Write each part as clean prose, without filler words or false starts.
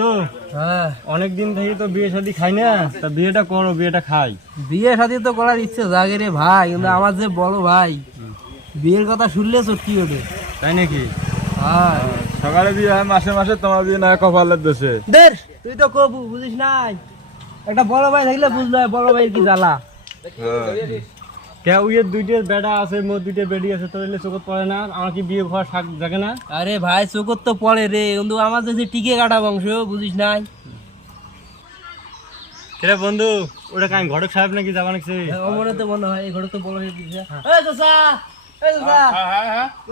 তো হ্যাঁ, অনেকদিন থেকে তো বিয়ে শাদী খাই না, তা বিয়েটা করো, বিয়েটা খাই। বিয়ে শাদী তো করার ইচ্ছে জাগে রে ভাই, কিন্তু আমার যে বড় ভাই বিয়ের কথা শুনলে সত্যি ওঠে। তাই নাকি? হ্যাঁ, সকালে বিয়ে হয়, মাসে মাসে তোমার বিয়ে না হয় কপালের দোষে। দের তুই তো কবু বুঝিস নাই, একটা বড় ভাই থাকলে বুঝলো বড় ভাইয়ের কি জ্বালা। কে উইয়ের দুইটা বেটা আছে, মোর দুইটা বেডি আছে, তোর এলে চোখত পড়ে না? আমার কি বিয়ে হওয়ার শাক জাগে না? আরে ভাই চোখর তো পড়ে রে, কিন্তু আমার যে টিকে কাটা বংশ বুঝিস নাই। রে বন্ধু, ওটা কাই ঘটক সাহেব নাকি যাবা নাকি? মনে তো মনে হয় এই ঘরে তো বড় হয়ে দিচ্ছে। এই চাচা, এই চাচা,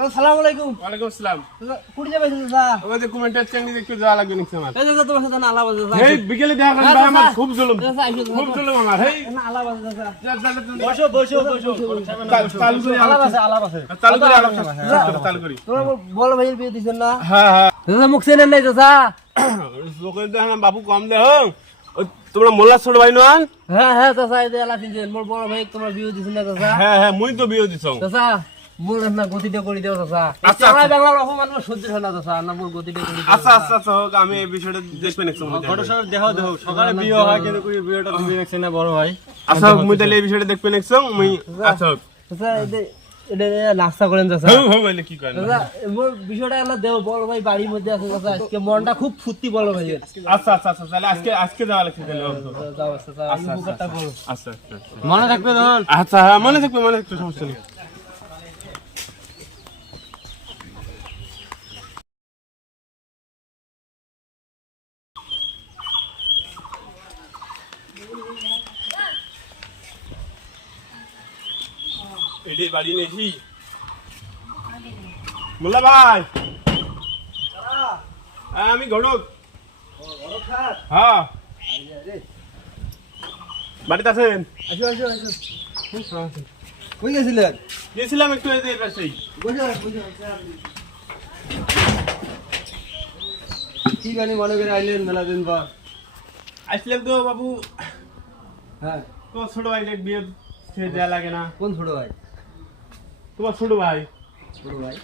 আসসালামু আলাইকুম। ওয়ালাইকুম আসসালাম। চাচা, কুড়ি যাবে চাচা? ওই যে কমেন্টের চ্যানেল দেখতে যাওয়া লাগবে নিচে আমার। এই চাচা তোমার সাথে না আলাপ আছে চাচা। এই বিকেলে দেখা করেন ভাই, আমার খুব জুলুম, চাচা, আইসো চাচা, খুব জুলুম আমার। এই না আলাপ আছে চাচা। বসো বসো বসো, চালু করে আলাপ আছে, আলাপ আছে। চালু করে চালু করি। তোমরা বড় ভাইয়ের বিয়ে দিচ্ছেন না? হ্যাঁ হ্যাঁ, চাচা মুখ চেনেন নাই চাচা? লোকের দেখেন বাবু কম দেহ। তোমরা মোল্লা ছোট ভাই নন? হ্যাঁ হ্যাঁ চাচা, এই যে এলা চিনছেন মোর বড় ভাই তোমার বিয়ে দিচ্ছেন না চাচা? হ্যাঁ হ্যাঁ, মুই তো বিয়ে দিছ। চাচা বললেন না গতিটা করে দেও চাচা। আচ্ছা, আমার বাংলার অপমান আমার সহ্য হয় না চাচা, না মোর গতিটা করে দেও। আচ্ছা আচ্ছা আচ্ছা, হোক, আমি এই বিষয়টা দেখবেন এক সময়। ঘটক সাহেব দেখাও দেখো, সকালে বিয়ে হয় কিন্তু কই বিয়েটা তো বিয়ে রাখছে না বড় ভাই। আচ্ছা হোক, মুই তাহলে এই বিষয়টা দেখবেন এক সময়। মুই আচ্ছা হোক, চাচা এটা নাস্তা করেন চাচা। হোক বলে কি করেন। চাচা মোর বিষয়টা এলা দেও, বড় ভাই বাড়ির মধ্যে আছে চাচা, আজকে মনটা খুব ফুর্তি বড় ভাইয়ের। আচ্ছা আচ্ছা আচ্ছা, তাহলে আজকে যাওয়া লাগছে তাহলে। যাও চাচা, এই উপকারটা করো। আচ্ছা আচ্ছা মনে থাকবে তখন। আচ্ছা, হ্যাঁ মনে থাকবে, সমস্যা নেই। এটাই বাড়ি নেছি মোল্লা ভাই। হ্যাঁ, আমি ঘটক। হ্যাঁ, বাড়িতে আছেন? আসো আসো আসো। কই গেছিলেন? গেছিলাম একটু এই যে এই পাশেই। বসে বসে। কি গানি মনে করে আইলেন মেলা দিন পর? আসলাম তো বাবু, হ্যাঁ, তোমার ছোট ভাই বিয়ে ছেড়ে দেওয়া লাগে না? কোন ছোট ভাই? তোমার ছোট ভাই। ছোট ভাই,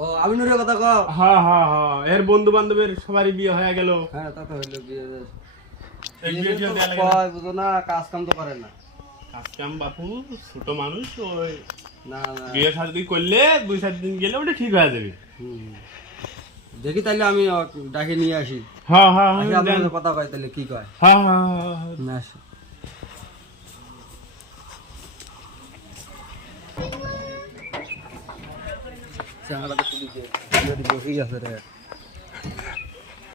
ও আমিনুরের কথা কও। হ্যাঁ হ্যাঁ হ্যাঁ, এর বন্ধু বান্ধবের সবারই বিয়ে হয়ে গেল। হ্যাঁ তা তো হইলো, বিয়ে এই বিয়ে টিয়ে দেওয়া লাগে না? কয় বুঝো না, কাজ কাম তো করে না। কাজ কাম বাপু, ছোট মানুষ, ওই না না, বিয়ে শাদী করলে 2-4 দিন গেলে ওটা ঠিক হয়ে যাবে। দেখি তাইলে আমি ডাকে নিয়ে আসি। হ্যাঁ হ্যাঁ আসি আপনার সাথে কথা কয় তাহলে কি কয়। হ্যাঁ হ্যাঁ, না আসি। চাঁড়াটা তো দিকে বসেই আছে রে।